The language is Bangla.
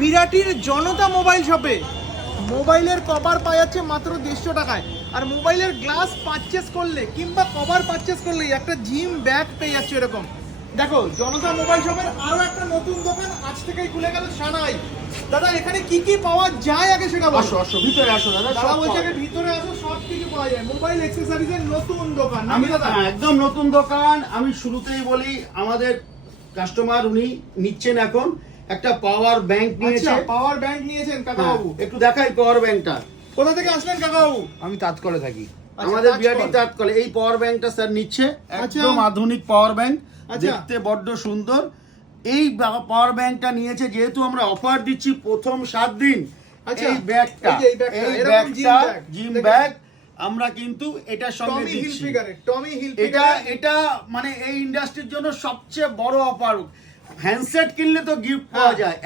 বিরাটির জনতা মোবাইল শপে মোবাইলের কভার পাওয়া যাচ্ছে মাত্র 150 টাকায়। আর মোবাইলের গ্লাস পারচেস করলে কিংবা কভার পারচেস করলে একটা জিম ব্যাগ পেয়ে যাচ্ছে এরকম। দেখো জনতা মোবাইল শপের আরো একটা নতুন দোকান আজ থেকেই খুলে গেল সানাই। দাদা এখানে কি কি পাওয়া যায় আগে সেটা বলো। আসো ভিতরে আসো দাদা। দাদা বলছে আগে ভিতরে আসো, সব কিছু পাওয়া যায়। মোবাইল অ্যাকসেসরিজের নতুন দোকান আমি দাদা একদম নতুন দোকান। আমি শুরুতেই বলি, আমাদের কাস্টমার উনি নিচ্ছেন এখন একটা পাওয়ার ব্যাংক নিয়েছে। পাওয়ার ব্যাংক নিয়েছেন কাকা বাবু। একটু দেখাই পাওয়ার ব্যাংকটা। কোথা থেকে আসলেন কাকা বাবু? আমি তাৎকলে থাকি। আমাদের বিআরটি তাৎকলে এই পাওয়ার ব্যাংকটা স্যার নিচ্ছে, একদম আধুনিক পাওয়ার ব্যাংক, দেখতে বড্ড সুন্দর। এই পাওয়ার ব্যাংকটা নিয়েছে যেহেতু আমরা অফার দিচ্ছি প্রথম 7 দিন। এই ব্যাগটা জিম ব্যাগ আমরা কিন্তু এটার সঙ্গে দিচ্ছি। এটা মানে এই ইন্ডাস্ট্রির জন্য সবচেয়ে বড় অফার। হ্যান্ডসেট কিনলে তো গিফট পাওয়া যায়।